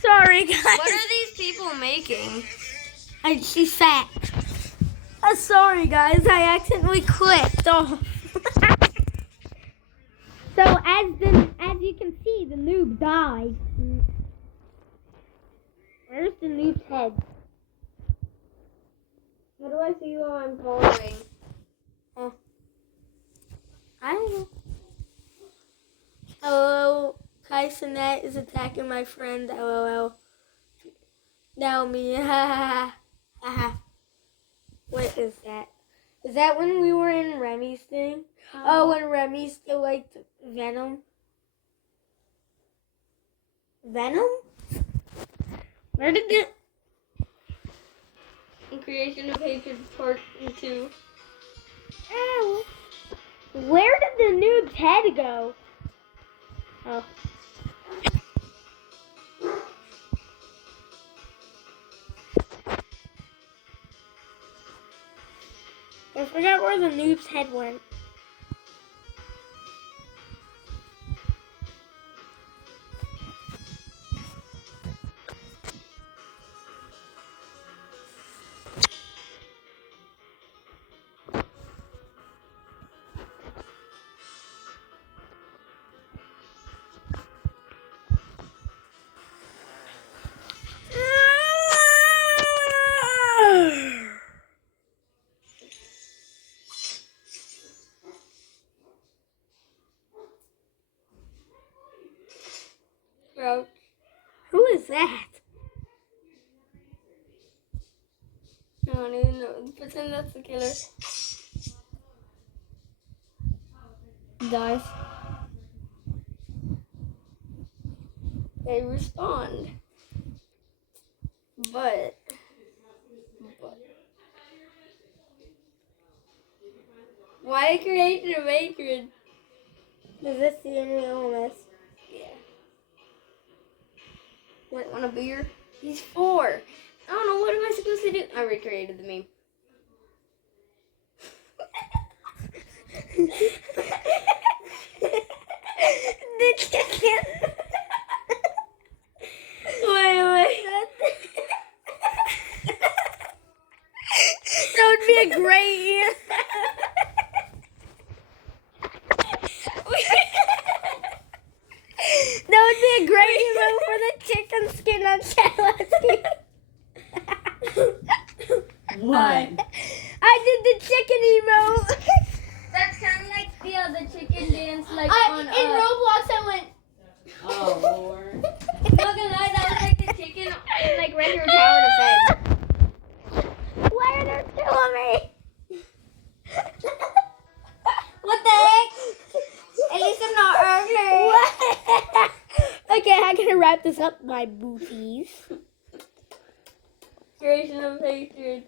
Sorry, guys. What are these people making? She's fat. Sorry, guys. I accidentally clicked off. So as you can see, the noob died. Where's the noob's head? How do I see while I'm following? I don't know. LOL. Kaisenet is attacking my friend. LOL. Now me. Ha ha ha. What is that? Is that when we were in Remy's thing? Oh, when Remy still liked Venom? Venom? Where did it? In Creation of Hatred Part 2. Ow. Where did the noob's head go? Oh. I forgot where the noob's head went. Bro. Who is that? I don't even know. Pretend that's the killer. Dies. They respond. But. Why Creation of Hatred? Is this the illness? Yeah. Want a beer? He's 4. I don't know, what am I supposed to do? I recreated the meme. The chicken. Wait. That would be a great. That would be a great emote for the chicken skin on Charlotte's. What? I did the chicken emote. That's kind of like the chicken dance, like on in Roblox. I went. Oh, Lord. Not gonna lie, that was like the chicken in like regular tower defense. Why are there 2 of me? What the heck? At least I'm not ugly. Okay, how can I wrap this up, my booties? Creation of Hatred.